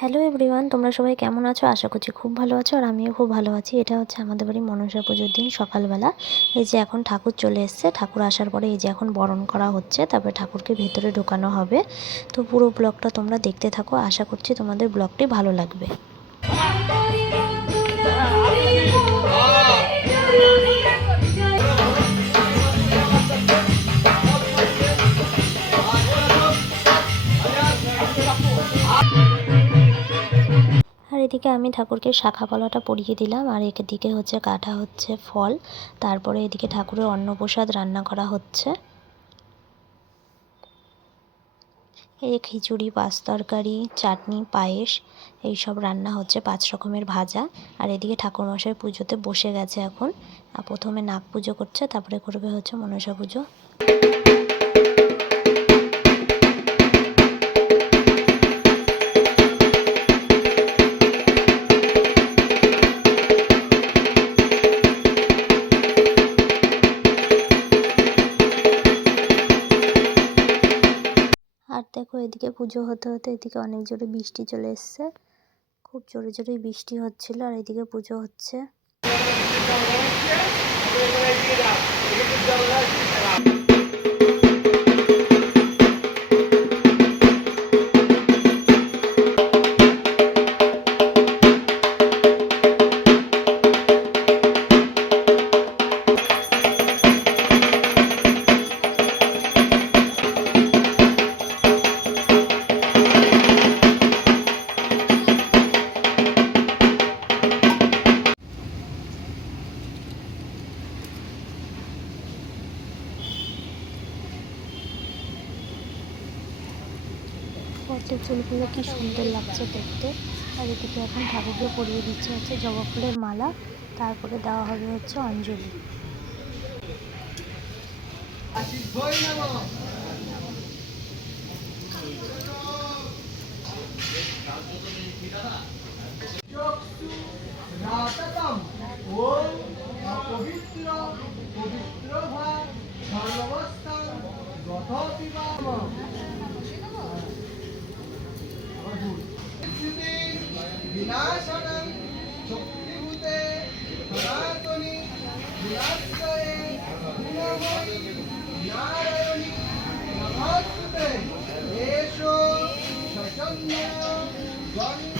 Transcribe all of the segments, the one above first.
Hello everyone, তোমরা সবাই কেমন আছো? আশা করছি খুব ভালো আছো আর আমিও খুব ভালো আছি। এটা হচ্ছে আমাদের বাড়ি মনসা পুজোর দিন সকালবেলা। এই যে এখন ঠাকুর চলে এসছে, ঠাকুর আসার পরে এই যে এখন বরণ করা হচ্ছে, তারপরে ঠাকুরকে ভেতরে ঢোকানো হবে। তো পুরো ব্লগটা তোমরা দেখতে থাকো, আশা করছি তোমাদের ব্লগটি ভালো লাগবে। আর এদিকে আমি ঠাকুরকে শাখা পলাটা পরিয়ে দিলাম, আর এদিকে হচ্ছে কাটা হচ্ছে ফল। তারপরে এদিকে ঠাকুরের অন্নপ্রসাদ রান্না করা হচ্ছে। এই খিচুড়ি, পাঁচ তরকারি, চাটনি, পায়েস এইসব রান্না হচ্ছে, 5 রকমের ভাজা। আর এদিকে ঠাকুরমশাই পুজোতে বসে গেছে এখন। প্রথমে নাগ পুজো করছে, তারপরে করবে হচ্ছে মনসা পুজো। আর দেখো এদিকে পুজো হতে হতে এদিকে অনেক জোরে বৃষ্টি চলে এসছে, খুব জোরে জোরেই বৃষ্টি হচ্ছিল। আর এদিকে পুজো হচ্ছে। পদ্মের ফুলগুলো কি সুন্দর লাগছে দেখতে। আর এদিকে এখন ঠাকুরকে পরিয়ে দিচ্ছে হচ্ছে জবা ফুলের মালা, তারপরে দেওয়া হবে হচ্ছে অঞ্জলি। विनाशनं शक्तिभूते सनातनी विनाशये गुणमयी नारायणी नमस्ते एषो सचन्य गन्ध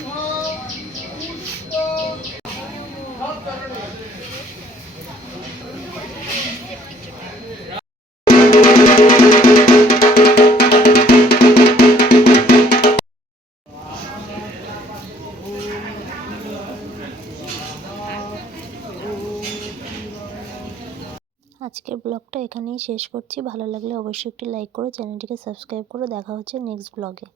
আজকের ব্লগটা এখানেই শেষ করছি। ভালো লাগলে অবশ্যই একটি লাইক করো, চ্যানেলটিকে সাবস্ক্রাইব করো। দেখা হচ্ছে নেক্সট ব্লগে।